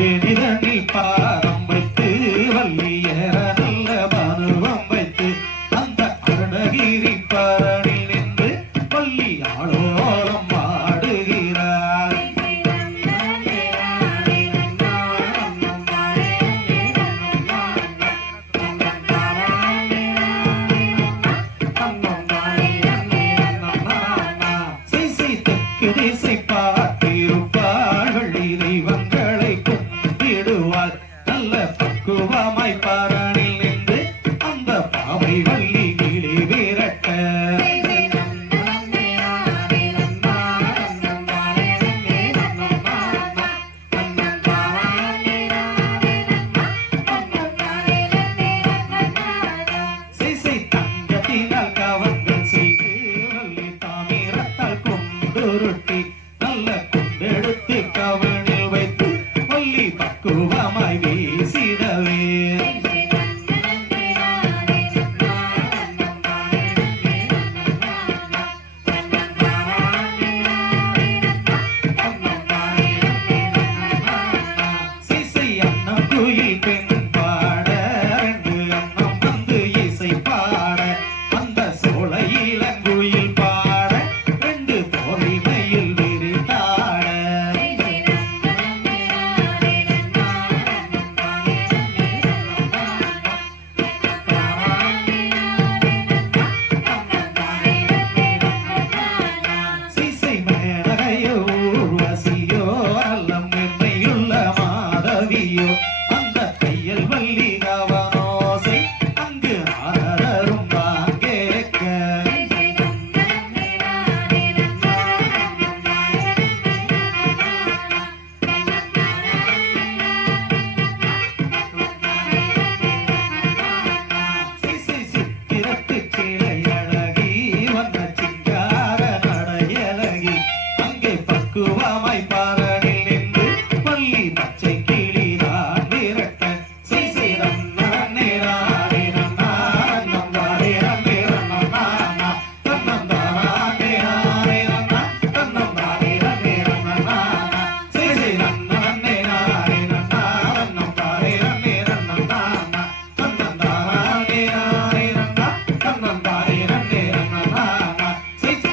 ஏனிரனில் பாதம் வைத்து வள்ளியேற நல்ல மனுவம் வைத்து அந்த அருணகிரி பரணில் நின்று வள்ளி ஆளோலம் ஆடுகிறார். திசை பார்த்திருப்பாள் வள்ளி தெய்வங்களை கும்பிடுவாள். நல்ல பக்குவமாய் பரணில் நின்று அந்த பாவை வள்ளி கிளி விரட்ட சிசை தங்கத்தினால் கவங்கள் செய்து வள்ளி தாமிரத்தால் கொண்டுருட்டி நல்ல குண்டெடுத்து கவனில் வைத்து வள்ளி பக்குவமாய் வீசிடவே சிசை அன்னம் குயில் பெண் பாட ரெண்டு அன்னம் வந்து இசை பாட அந்த சோலை இளங்குயில் பாட ரெண்டு தோழி மயில் விரித்தாட சிசை மேனகையோ ஊர்வசியோ அல்லம் மென்மையுள்ள மாதவியோ அந்த கையல் வள்ளி கவனோசை அங்கு நாரரும் கேட்க சிசை சித்திரத்து சிலை அழகி வந்த சிங்கார நடையழகி அங்கே பக்குவமாய் பரணில் நின்று வள்ளி பச்சை கிளி தான் விரட்ட சிசை ரன்னே ராணி நன்னாரம் தாரே ரன்னே ரன்னானா தன்னம் தாரே ராணி நன்னா தன்னம் தாரே ரன்னே ரன்னானா சிசை ரன்னே ராணி நன்னாரம் தாரே ரன்னே ரன்னானா தன்னம் தாரே ராணி நன்னா தன்னம் தாரே ரன்னே ரன்னானா சிசை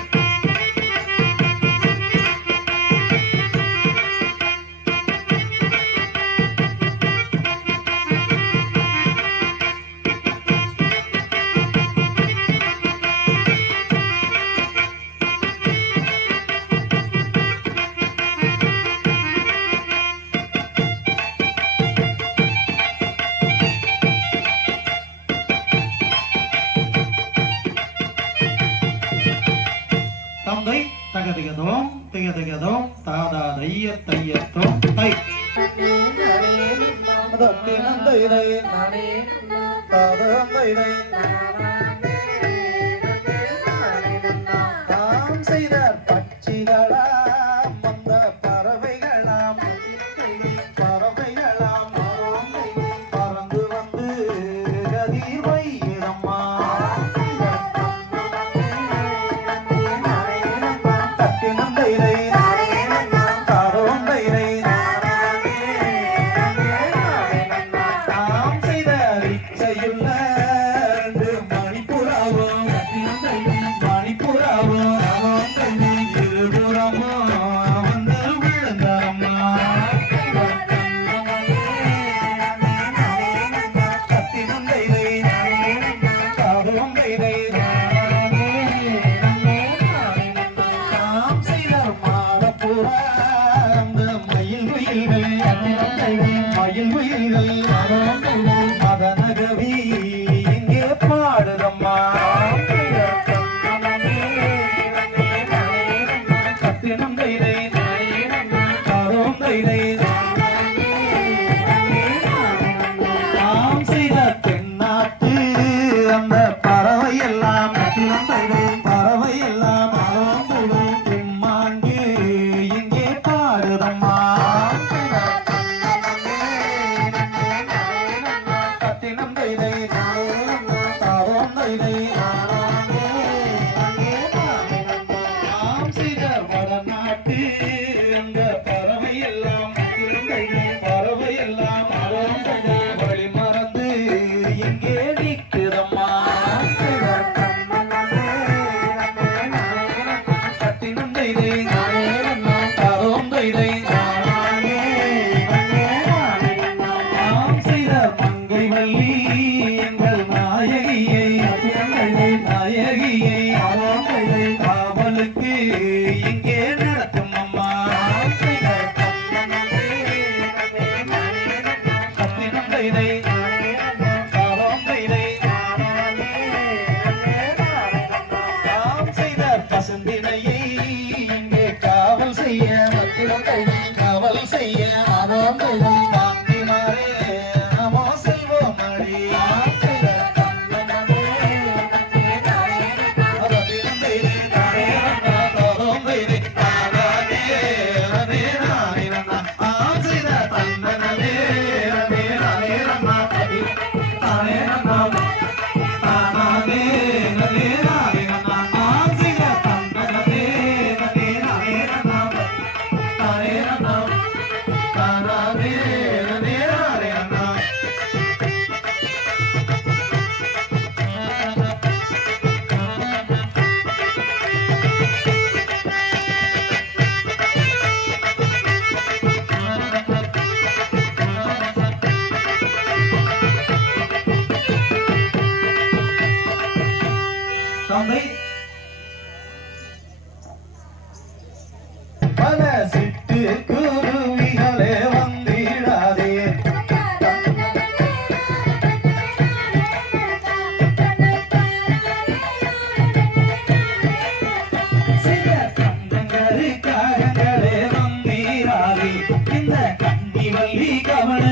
தந்தை தகதிகதோம் திகதிகதோம் தாதா தைய தையத்தோம் தை தாம் செய்த பட்சிகளாம் வந்த பறவைகளாம் பறவைகளாம் பறந்து வந்து கதிர் வைரம்மா தட்டினந்தைரை தாரோந்தைரை தாம் செய்த இச்சையுள்ள ரெண்டு மணி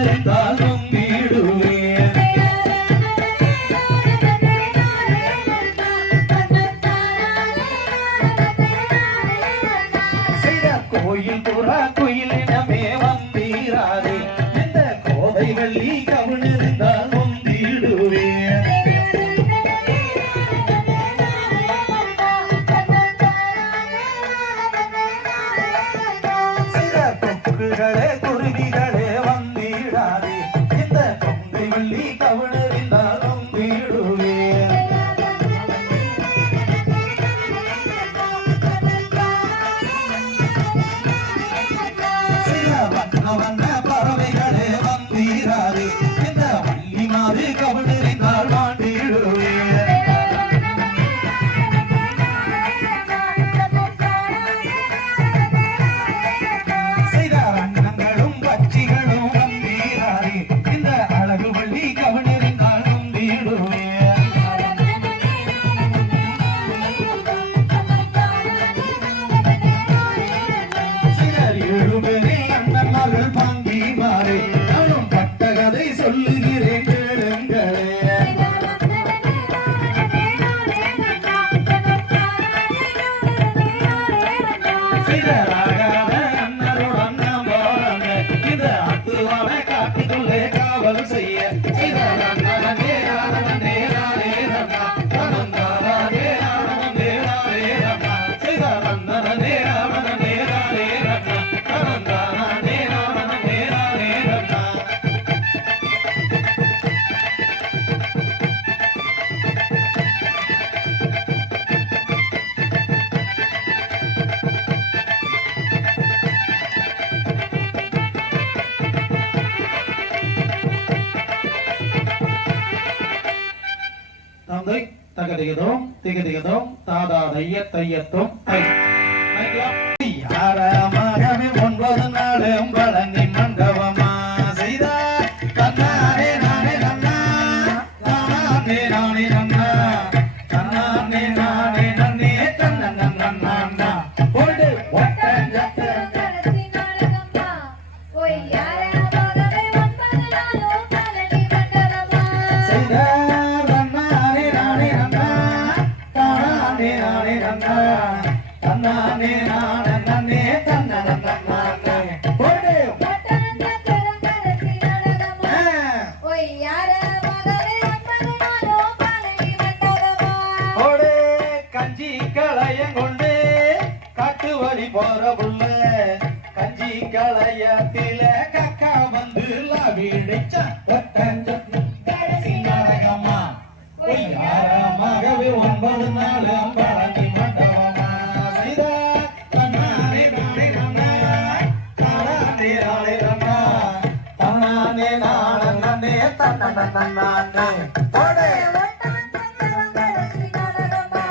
இருந்தால் நம்பிடுவேன். செய்த கோயில் புறா குயிலினமே வந்தீராதே, இந்த கோதை வெள்ளி கவுனிருந்தால் நம்பிடுவேன். கொக்குகளே குருவிகளே வந்திடாதே, இந்த கொங்கை வெள்ளி கவுனறிந்தாலும் வீடுவேன். சில வண்ண வண்ண பறவைகளே வந்திடாதே, இந்த வள்ளி மாறி கவுனறிந்தால் வாண்டிடுவேன். சொல்லுகிறேன் கேளுங்களே. சிதறாகாத அண்ணருடன் நாம் போறாங்க, இந்த அத்துவான காட்டுக்குள்ளே காவல் செய்ய. தந்தை தகதிகதோம் திகதிகதோம் தாதா தைய தையத்தோம் தை. யாரமாகவே 9 நாளும் பழனி மண்டபமா செய்தார். தன்னானே நானே நன்னா, தானே நானே நன்னா, தன்னானே நானே நன்னே தன்ன நன்னா. போடு ஒட்டன் ஜட்டன் கடைசி நாடகம்மா, ஓய் யாரமாகவே 9 நாளும் பழனி மண்டபமா செய்தார். தன்னானே நானே நன்னே தன்ன நன்னானே. போடு கடைசி நாடகம்மா, ஓய் யாரமாகவே 9 நாளும் பழனி மண்டபமா. போடு கஞ்சி களையங்கொண்டு காட்டு வழி போற புள்ள, கஞ்சி களையத்தில கக்கா வந்து லாவிடிச்ச. கடைசி நாடகமா, யாரமாகவே 9 நாளும் பழனி மண்டபமா செய்தார். தன்னானே நானே நன்னா, தானே நானே நன்னா, தன்னானே நானே நன்னே தன்ன நன்னானே. போடு கடைசி நாடகம்மா,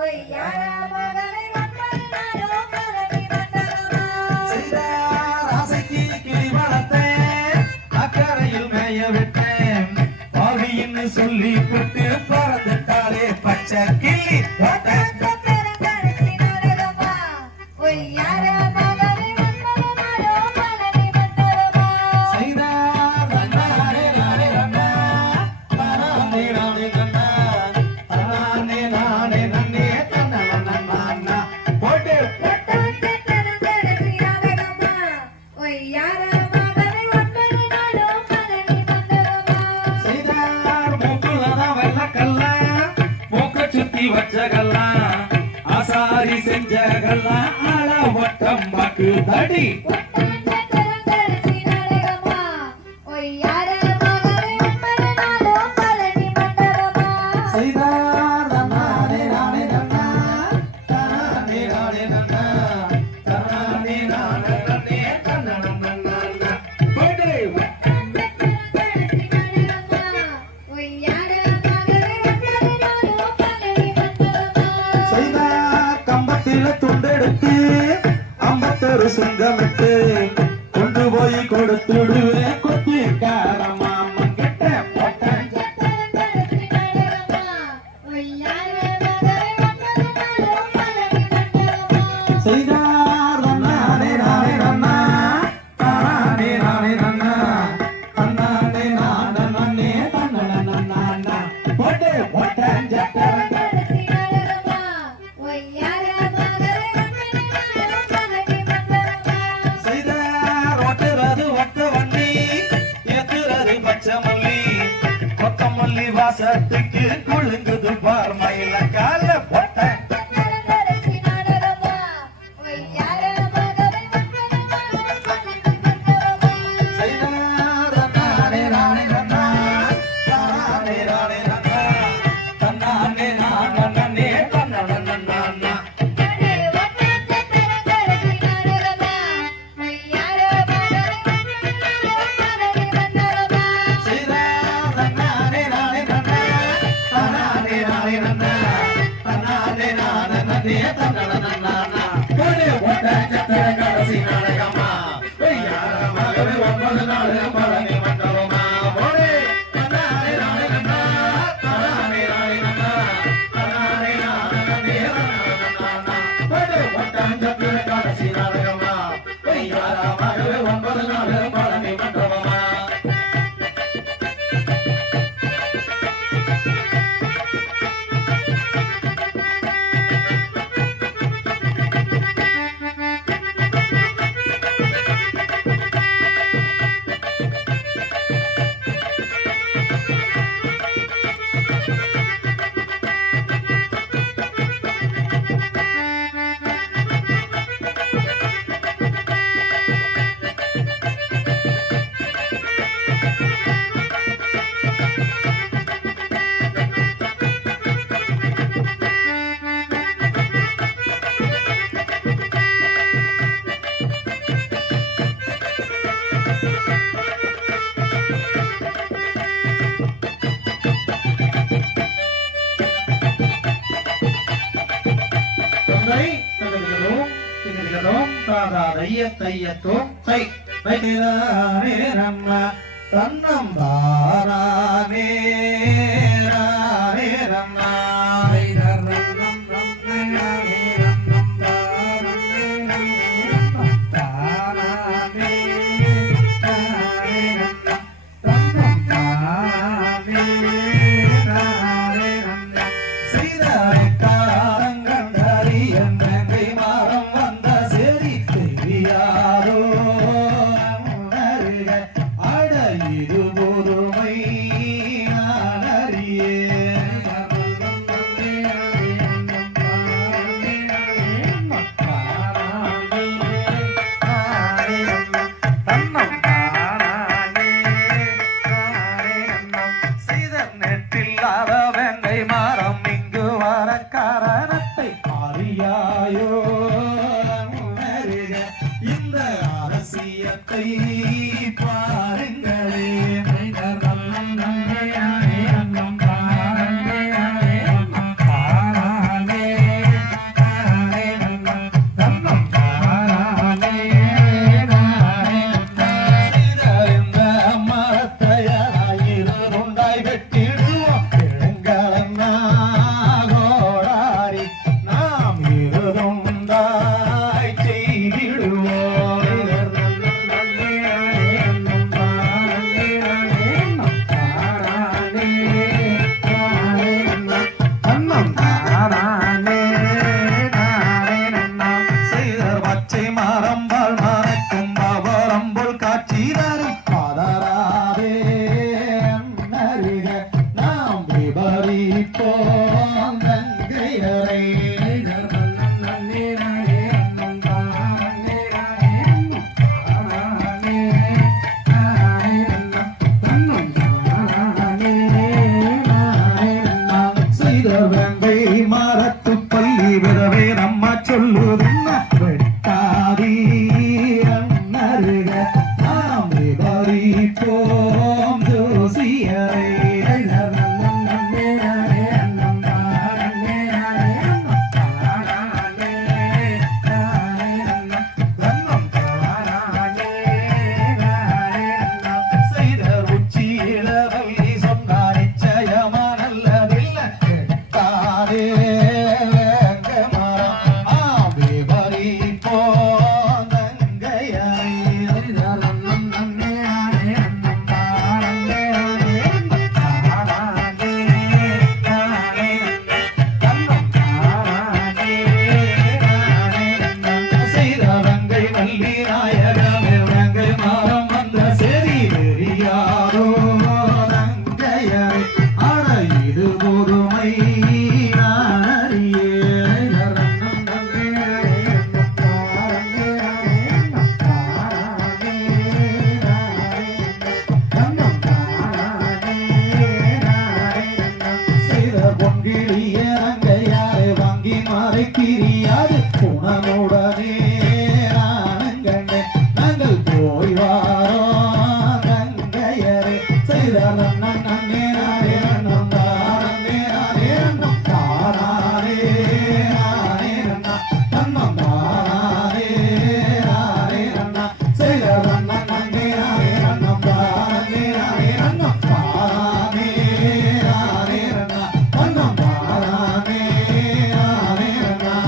ஓய் யாரமாகவே 9 நாளும் பழனி மண்டபமா. செய்தார். ஆசைக்கு கிளி வளர்த்தேன், அக்கறையில் மேய விட்டேன், பாவின்னு சொல்லி விட்டு பறந்துட்டாலே பச்சை கிளி. கடைசி நாடகம்மா, ஓய் யாரமாகவே 9 நாளும் பழனி மண்டபமா. செய்தார். தன்னானே நானே நன்னா, தானே நானே நன்னா, தன்னானே நானே நன்னே தன்ன நன்னா. போட்டு கடைசி நாடகம்மா, ஓய் யாரமாகவே 9 நாளும் பழனி மண்டபமா. செய்தார். மூக்குலதான் வெள்ளக்கல்லா, மூக்க சுத்தி வச்சகல்லா, ஆசாரி செஞ்சகல்லா, ஆள வட்டம் பாக்கு தடி. கடைசி நாடகம்மா, ஓய் யாரமாகவே 9 நாளும் பழனி மண்டபமா. செய்தார். தன்னானே நானே நன்னா, தானே நானே நன்னா, தன்னானே நானே நன்னே தன்ன நன்னா. போடு கடைசி நாடகம்மா, ஓய் யாரமாகவே 9 நாளும் பழனி மண்டபமா. செய்தார். கம்பத்தில துண்டெடுத்து 51 சுங்கமிட்டு கொண்டு போய் கொடுத்துடுவேன் கொத்திக்காரமாமன் கிட்ட. போட்டேன் கடைசி நாடகம்மா, ஓய் யாரமாகவே 9 நாளும் பழனி மண்டபமா. செய்தார். தன்னானே நானே நன்னா, தானே நானே நன்னா, பாசத்துக்கு குழுங்குது பார் மயில கால போட்ட கரகரசி நாடகமா ஒய்யார மகவை வந்தனமா பழனி மண்டபமா செய்தாரே ராணி நன்னா தானே ராணி நன்னா தன்னானே நானே தன்னனன்னா கடே வண்ணத்த கரகரசி நாடகமா ஒய்யார மகவை வந்தனமா பழனி மண்டபமா செய்தாரே ராணி நன்னா தானே ராணி நன்னா தன்னானே நானே தன்னனன்னா கோடே ஓட்ட சத்திர கடைசி நாடகமா யார மகவே 9 நாள் பழனி மண்டபமா போடே தன்னானே ராணி நன்னா தானே ராணி நன்னா தன்னானே நானே தன்னனன்னா கோடே ஓட்ட சத்திர கடைசி நாடகமா யார மகவே 9 நாள் பழனி மண்டபமா தந்தை தகதிகளும் தாதாதையத்தையத்தும் தை வைத்திரானே நம்ம தன்னம் தாரானே ரானே ரம்மா இந்த அரசியத்தை பாருங்களே அவை தெரியாது உணவுடனே நானும் கண்டேன் நாங்கள் போய் வாரோம் கங்கையரே செய்தார் அண்ணன் நன்னே நானே அண்ணம் தானே நானே அண்ணம் தானே நானே அண்ணா அண்ணம் தானே நானே அண்ணா செய்தார் அண்ணன் நன்னே நானே அண்ணம் தானே நானே அண்ணம் தானே நானே அண்ணா அண்ணம் தானே நானே அண்ணா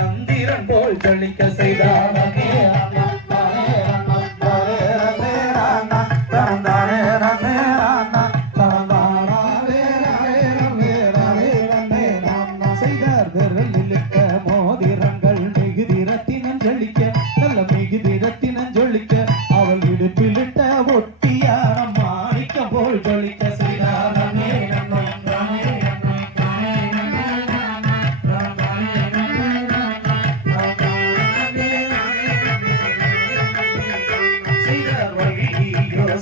சந்திரன் போல் ஜொலிக்க செய்தாரே மோதிரங்கள் மிகுதிரத்தினம் ஜொலிக்க நல்ல மிகுதிரத்தினம் ஜொலிக்க அவள் இடுப்பிலிட்ட ஒட்டியான மாணிக்கம் போல் ஜொலிக்க செய்தாரே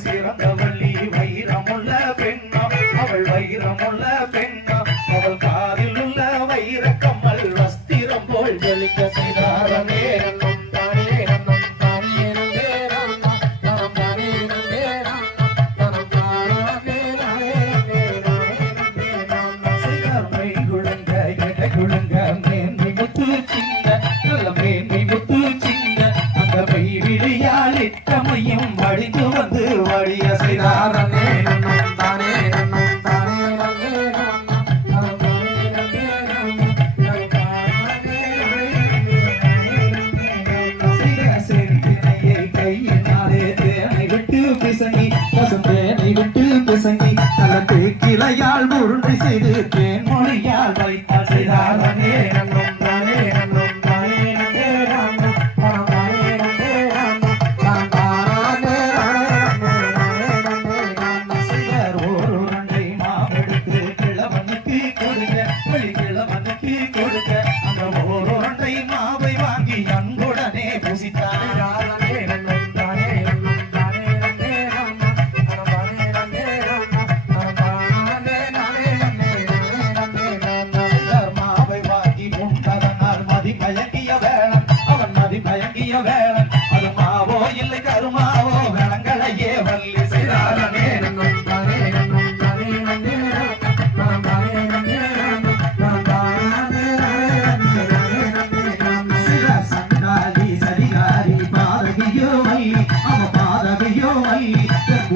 சிறந்தவள்ளி வைரமுள்ள பெண்ணா அவள் வைரமுள்ள பெண்ணா அவள் காதில் உள்ள வைர கம்மல் வஸ்திரம் போல் ஜொலிக்க செய்தாரே மேன்மை முத்து சின்ன நல்ல மேன்மை முத்து சின்ன அந்த மெய்விழியாளிட்டமையும் வடிந்து வந்து வடிய செய்தாரே கையினாலே தேனை விட்டு பிசங்கி பசும் தேனை விட்டு பிசங்கி நல்ல தேக்கிளையால் உருண்டை செய்து தேன்மொழியால் வைத்தால் செய்தாரே மாவை வாங்கி அன்புடனே பூசித்தாரே மாவை வாங்கி முன்கதனால் மதி பயங்கிய வேளன் அவன் மதி பயங்கிய வேளன் அது மாவோ இல்லை கருமாவோ வேளங்களையே வள்ளி செய்தாரே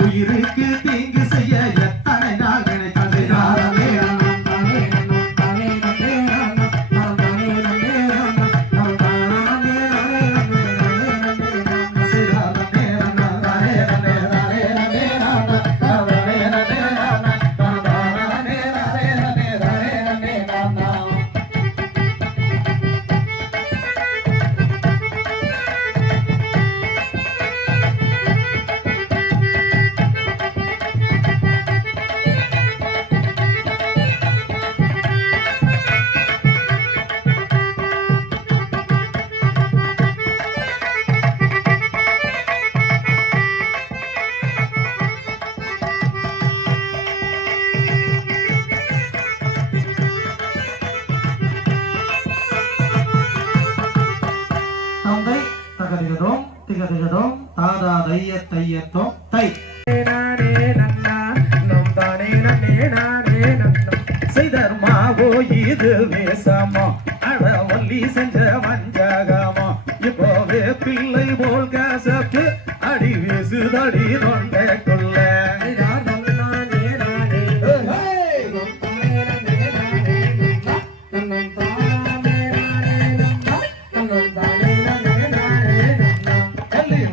உயிருக்கு தீங்கு செய்ய எத்தனை நாள் நினைத்தால் செய்தாரே திகதிகதோம் தாதா தையத்தோம் தை செய்தர்மாவோ இது வேசமோ அழவல்லி செஞ்ச வஞ்சகமோ இப்போவே பிள்ளை போல் கசப்பு அடி வீசுதடி தொண்டைக்குள்ள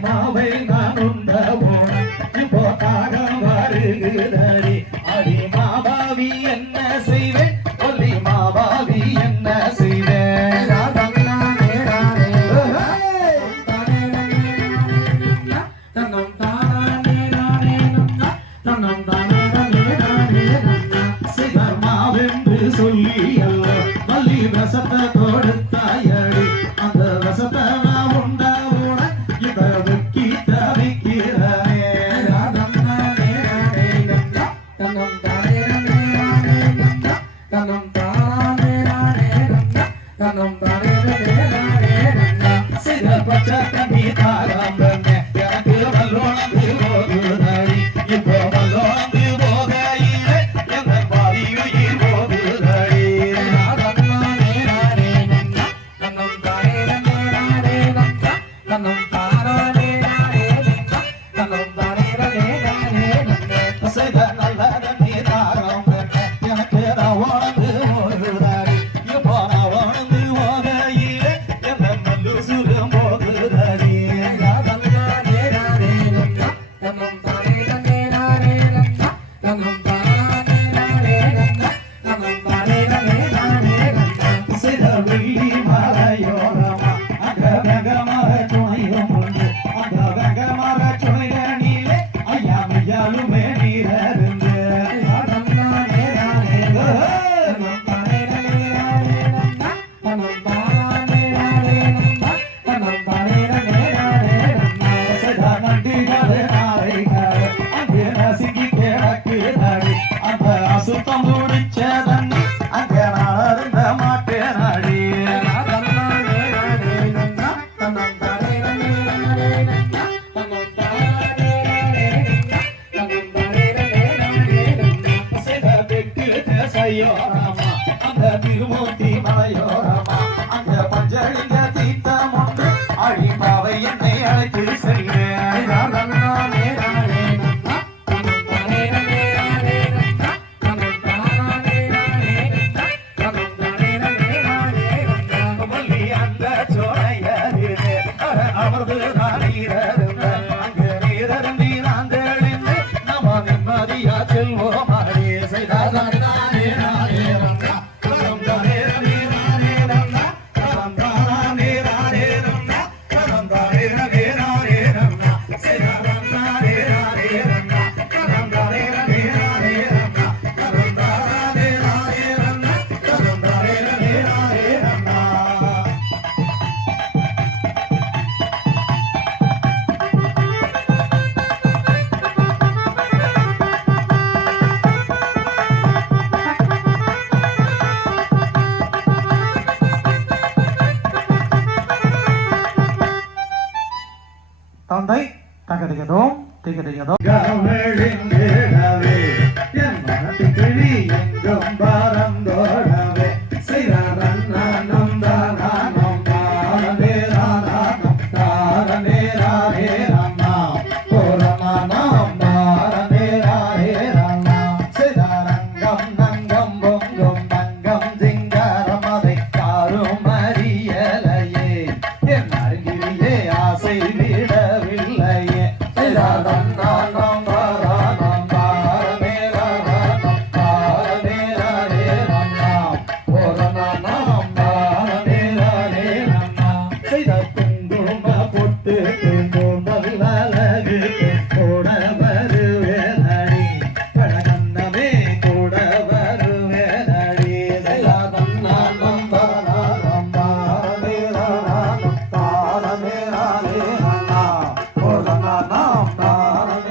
மாவை நான் உண்ட போன இப்போ தாகம் வருகிறடி அடி மாபாவி என்ன செய்வேன் ஒல்லி மாபாவி என்ன செய்வேன் சிகர்மாவென்று சொல்லி அல்ல மல்லி ரசத்தை கொடுத்தாயடி அந்த ரசத்தை நான் உண்டாவோட இத வெக்கி தவிக்கிறேன் சிகர் பச்சை தண்ணி தாகம் எனக்கு வல்லோனந்து போகுதடி இப்போ வல்லோனந்து போகையிலே எந்த பாதியுயிர் போகுதடி சிகர் நல்ல தண்ணி தாகம் எனக்கு ஓனந்து போகுதடி இப்போ நான் ஓனந்து போகையிலே எந்த நல்லு சுகம் போகுதடி சிகர் வெள்ளி மலையோரமா அங்க வெகமர துணையும் உண்டு அந்த வெகமர துணையணியிலே ஐயா மையாலுமே நீரருந்து அசுத்தம் முடிச்ச தண்ணி அங்க நான் அருந்த மாட்டேன் அடி செய்யோரமா அந்த திருமூர்த்தி மலையோரமா அந்த பஞ்சலிங்க தீர்த்தம் ஒன்று அழிப்பாவை என்னை அழைத்து செல்வேன் அமர்ந்து நீரருந்த அங்கு நீரருந்தி நான் தெளிந்து நம்ம நிம்மதியா செல்வோம் அடி செய்தாதான் தந்தை தகதிகதோம் திகதிகதோம் கவழிந்திடவே என் மனத்தின் கிளி எங்கும் பறந்தோடவே சிறரன்னானம் தானானம் தாரநேரானானம் தாரநேரானேரானா புறமானாம் தாரநேரானேரானா சிதரங்கம் நங்கம் பொங்கும் நங்கம் சிங்காரமதை காரும் அறியலையே என் அருகிலே ஆசை விடவில்லையே சிதரன்னானம் தாரானம் தாரநேரானானம் தாரநேரானேரானா புறமானாம் தாரநேரானேரானா செய்த குங்கும பொட்டு குங்குமம் அழகு கூட வருவேனடி கழகன்னமே கூட வருவேனடி செய்யாதன்னானம் தாரானம் தாரநேரானானம் தாரநேரானேரானா புறமானாம் தாரநேரானேரானா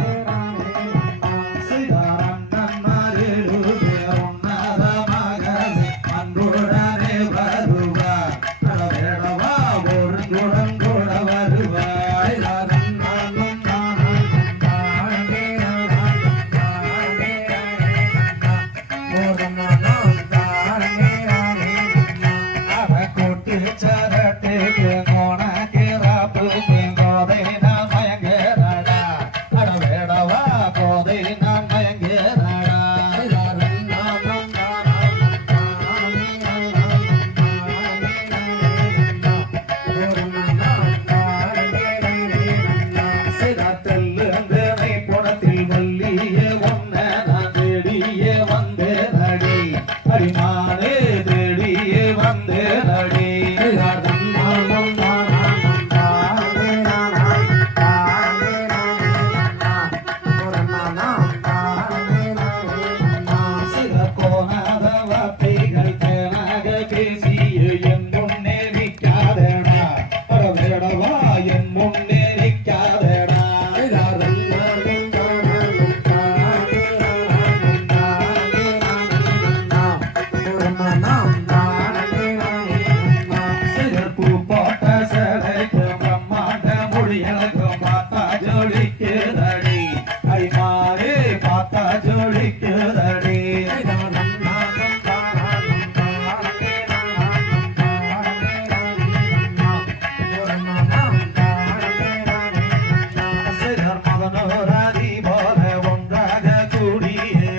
அனுராதி போல ஒன்றாக கூடி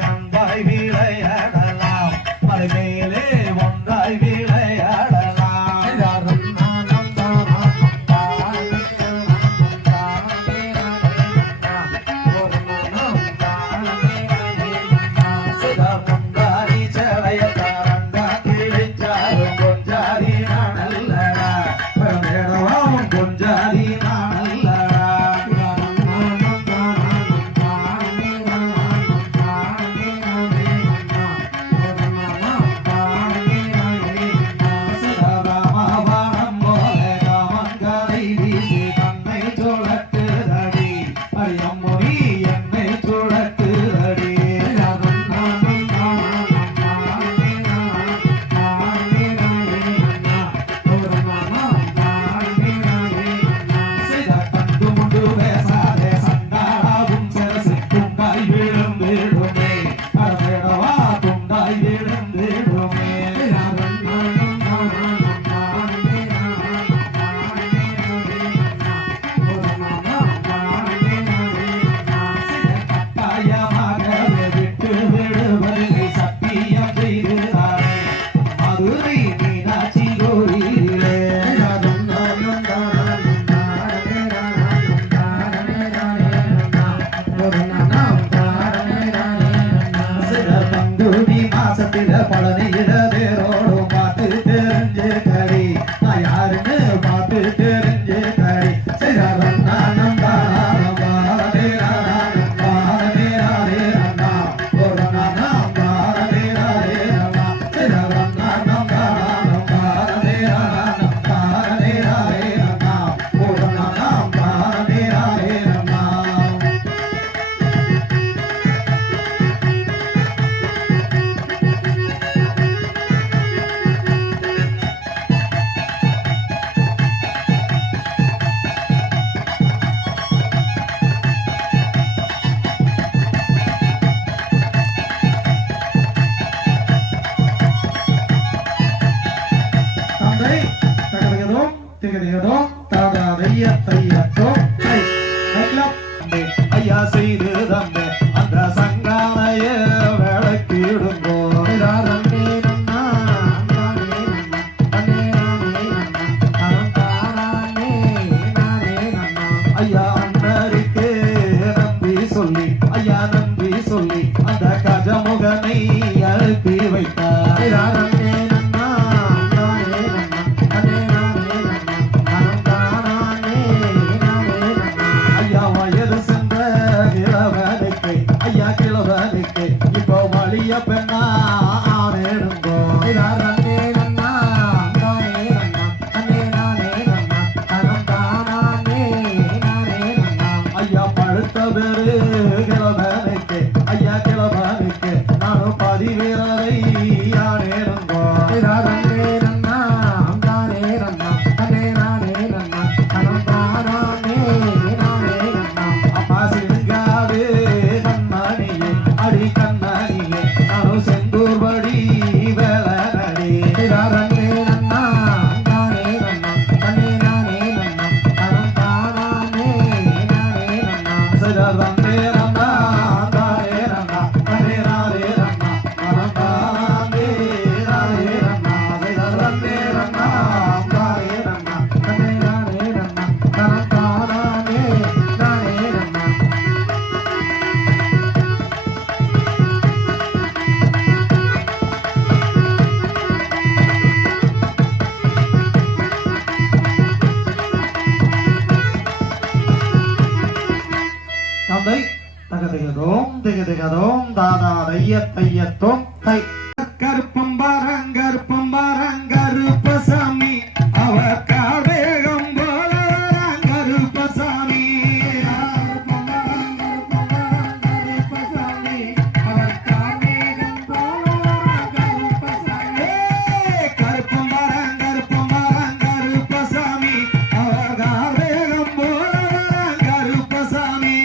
அன்பாய் விளையாடலாம் மலை மேலே ஒன்றாய் விளையாடலாம் முந்தாரி சேலையத்தாரண்டா கிழிச்சாலும் கொஞ்சாரி நானல்லடா மேடவாவும் கொஞ்சாரி நானல்லடா ராமாபாணம் போல காமங்கரை வீசி தன்னை சுழட்டுதடி ஐயம்முனி என்னை சுழட்டுதடி கண்டு பேசாதே சண்டாவும் சரசு துண்டாய் விழுந்திடுமே அடவா துண்டாய் விழுந்திடுமே கட்டாயமாக விட்டு விடுவதில்லை சத்தியம் செய்துதானே மதுரை மீனாட்சி கோயிலே பங்குனி மாசத்தில பழனியில தேரோடும் பார்த்து தெரிஞ்சு கடி நான் யாருன்னு பார்த்து தெரிஞ்சு கடி சிறவன் நானும் தானம் பாரதே நானும் பாரதே ராதே ரண்ணா ஒரு நானும் பாரதே ராதே ரண்ணா சிறவன் நானும் தானம் பாரதே நானும் பாரதே ராதே ரண்ணா ஒரு நானும் பாரதே ராதே ரண்ணா தந்தை தகதகதோம் திகதகதோம் தாதா தையத்தோம் ஐயா செய்து தந்த அந்த சங்கானைய வேலைக்கிடுங்கோ ஐயா அண்ணருக்கு நம்பி சொல்லி ஐயா நம்பி சொல்லி அந்த கஜமுகனை அழுத்தி வைத்தார் ஐயா வயது சென்ற கிழவனுக்கு ஐயா கிழவனுக்கு இப்போ வலிய பெண்ணா ஆனேடுங்கோ ஐயா பழுத்த பெரு கிழவனுக்கு ஐயா கிழவனுக்கு நானும் பதிவீரரை ஆனேடுங்கோ அம்மா சிங்காவே கண்ணாடியே அடி கண்ணாடியே நானும் செந்தூர்படி வேலனடி சிறந்தே ரண்ணா தாரே ரண்ணா தனே ராரே ரண்ணா தாரே ராரே ரண்ணா சிறந்தே ரண்ணா தாரே ரண்ணா தனே ராரே ரண்ணா தாரே ராரே ரண்ணா தந்தை தகதகதோம் திகதகதோம் தாதா தையத்தோம் தை கருப்பம் கருப்பசாமி அவர் காவேகம் போல கருப்பசாமி அவர் காவேகம் போல கருப்பசாமி கருப்பம் கருப்பசாமி அவர் காவேகம் போல கருப்பசாமி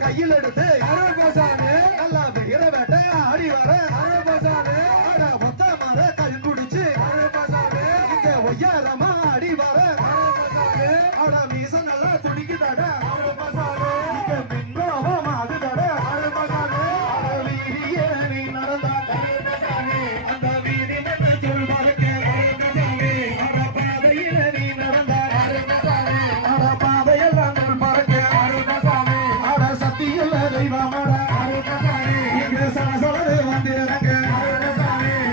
கையில் எடுத்து நல்லா விகிற வேட்டை ஆடி வர மொத்த மர கல் குடிச்சு இங்க ஒய்யாரமா ஆடி வர அட மீச நல்லா துடிக்குதாட இங்க மின்னோகம் ஆகுதாட வீதியே நீ நடந்தா அந்த வீதி மண்ணு சொல் மறக்க அட பாதையில நீ நடந்தா அட பாதையெல்லாம் சொல் மறக்க சத்தியில்ல தெய்வமட இங்கு சலசலது வந்திறங்க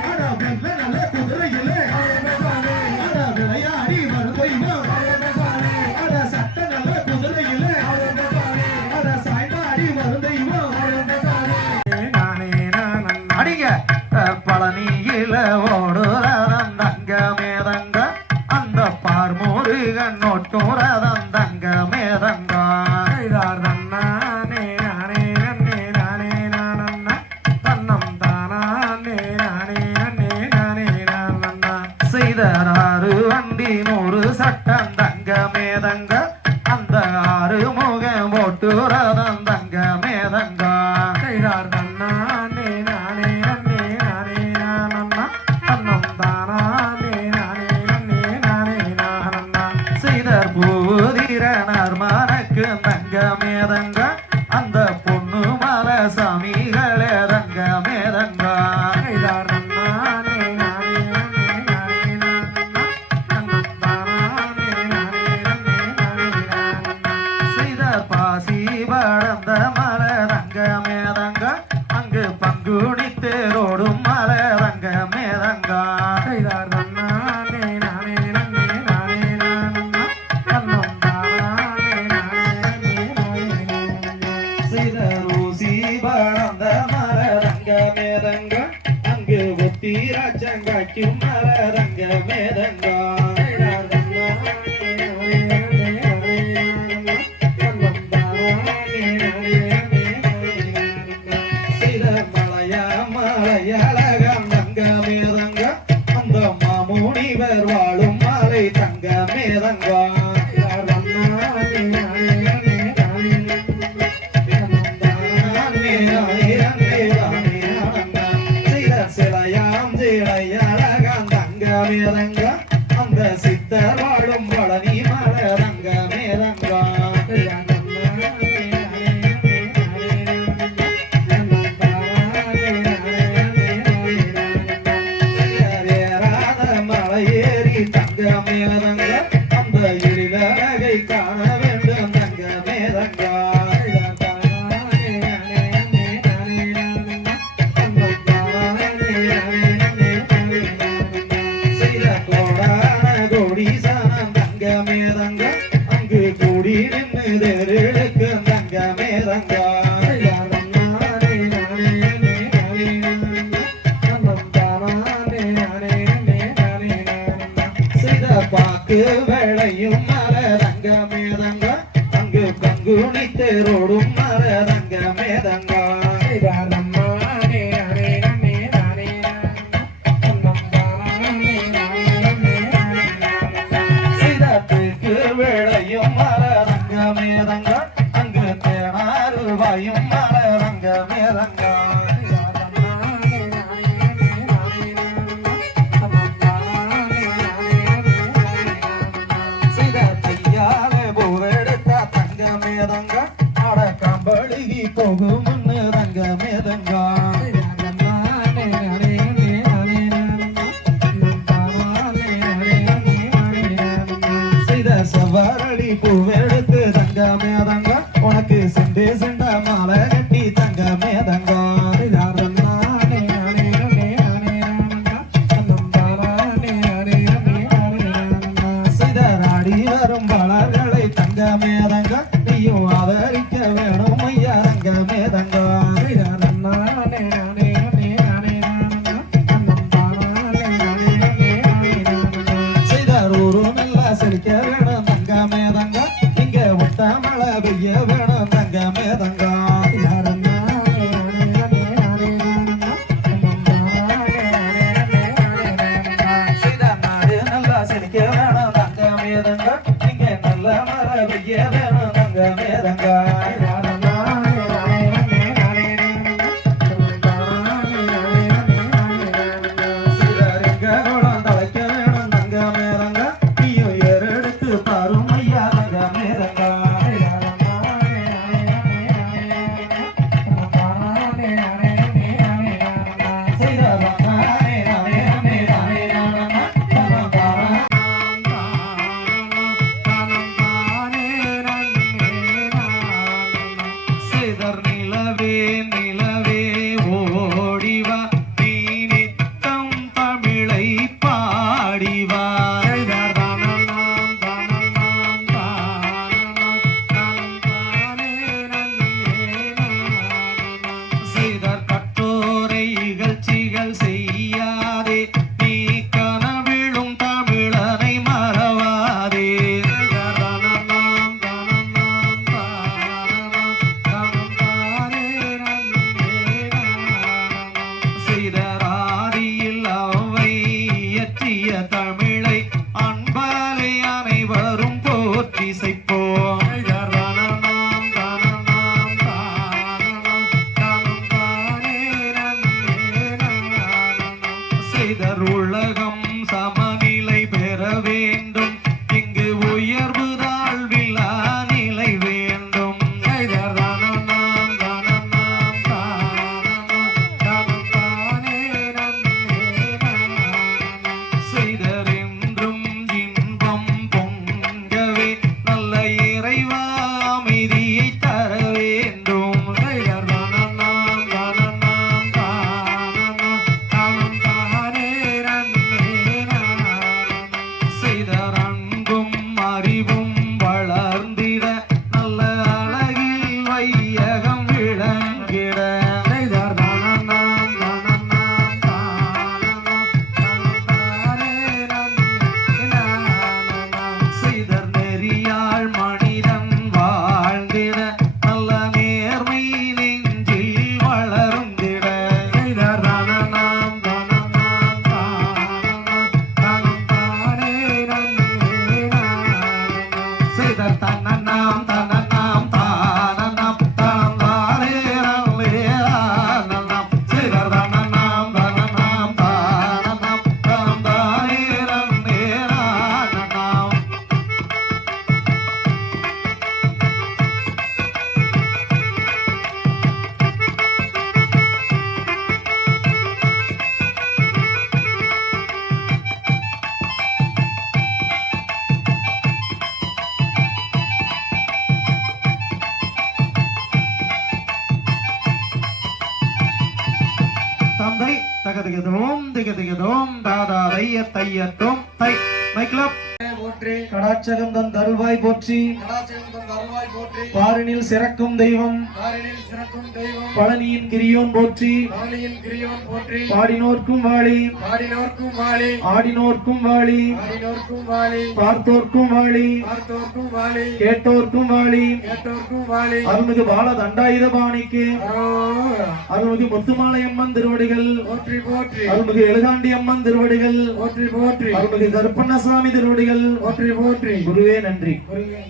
அட வெள்ள நல்ல குதிரையில அட விளையாடி வரும் தெய்வம் அட சட்ட நல்ல குதிரையில அட சாய்ந்தாடி வரும் தெய்வம் அடிங்க பழனியில ஓடுறதம் தங்க மேதங்க அந்த பார்முருகன் நோட்டுறதம் தங்க மேதங்க செய்தாரு வண்டி 100 சட்டம் தங்க மேதங்க அந்த 6 முகம் போட்டுறதம் தங்க மேதங்க செய்தார் தன்னானே நானே நன்னே நானே நானண்ணா தன்னம் தானே நானே நன்னே நானே நானண்ணா செய்தார் பூதிரனார் மனக்கு தங்க மேதங்க அந்த பொண்ணு மல சாமிகளே தங்க மேதங்க செய்தார் தன்னானே நானே படந்த மலரங்க மேதங்க அங்கு பங்குனி தேரோடும் மலரங்க மேதங்க செய்தார் தன்னானே நானே நன்னே நானே நானண்ணா தன்னம் தானே நானே நானே செய்தார் ஊசி படந்த மலரங்க மேதங்க அங்கு ஒத்திராச்சங்காய்க்கும் மலரங்க மேதங்க மலையழகம் தங்க மேதங்க அந்த மாமுனிவர் வாழும் மலை தங்க மேதங்க சிலையாம் சிலையழகம் தங்க மேதங்க அந்த சித்தர் வாழும் பழனி மலை தங்க மேதங்க தங்க மேதங்க அந்த இருளகை காண வேண்டும் தங்க மேதங்க செய்த கோடான கோடீசனம் தங்க மேதங்க அங்கு கூடி நின்று தேருக்கு தங்க மேதங்க பாக்கு வேளையும் மல தங்க மேதங்க மேதங்க அங்கு பங்குனி தேரோடும் மரதங்க மேதங்க சீதத்துக்கு விளையும் மரதங்க மேதங்க அங்கு தேனாறு வாயும் மரதங்க மேதங்க போகும் ரங்க மேதங்க செய்த சவாரடி பூவெடுத்து தங்க மேதங்க உனக்கு செண்டு செண்ட மாலை கட்டி தங்க மேதங்க செய்த ராடி வரும் பலர்களை தங்க மேதங்க நீயும் ஆதரிக்க வேணும் ஐயா ரங்க மேதங்க செய்தாரூரு நல்லா செழிக்க வேணும் தங்க மேதங்க இங்க விட்ட மழை பெய்ய வேணும் தங்க மேதங்க செய்த நாடு நல்லா செழிக்க வேணும் தங்க மேதங்க இங்க நல்ல மழை பெய்ய வேணும் தங்க மேதங்க தமிழை அன்பாலே அனைவரும் போற்றி செய்ப்போம் செய்தர் உலகம் சமநிலை பெற வேண்டும் இங்கு உயர்வு தாழ்வில்லா நிலை வேண்டும் செய்தரென்றும் இன்பம் பொங்கவே நல்ல இறைவா அமைதியை தர வேண்டும் செய்தர் அன்பும் அறிவும் வளர்ந்திட நல்ல அழகில் வையகம் விளங்கிட செய்தர் நெறியாள் மனிதன் வாழ்ந்திட நல்ல நேர்மை நெஞ்சில் வளர்ந்திட செய்தர் தன்னநாம் தன்னநாம் தானநாம் தானே ரல்லேரானநாம் செய்தர் தன்னநாம் தன்னநாம் தானநாம் தானே ரல்லேரானநாம் தந்தை தகதிகதோம் திகதிகதோம் தாதா தைய தையத்தோம் தை மைக்லப் போற்றி கடாட்சகம் தன் தருவாய் போற்றி கடாட்சியம் தன் அருள்வாய் போற்றி பாரினில் சிறக்கும் தெய்வம் பாரினில் சிறக்கும் தெய்வம் பழனியின் கிரியோன் போற்றி பழனியின் கிரியோன் போற்றி பாடினோர்க்கும் வாழி பாடினோர்க்கும் வாழி ஆடினோர்க்கும் வாழி ஆடினோர்க்கும் வாழி பார்த்தோர்க்கும் வாழி பார்த்தோர்க்கும் வாழி கேட்டோர்க்கும் வாழி கேட்டோர்க்கும் வாழி அருள்மிகு பால தண்டாயுதபாணிக்கு அரோகரா. அருள்மிகு முத்துமாலை அம்மன் திருவடிகள் போற்றி போற்றி அருள்மிகு எழுகாண்டி அம்மன் திருவடிகள் போற்றி போற்றி அருள்மிகு கருப்பண்ணசாமி திருவடிகள் போற்றி போற்றி குருவே நன்றி முருகன்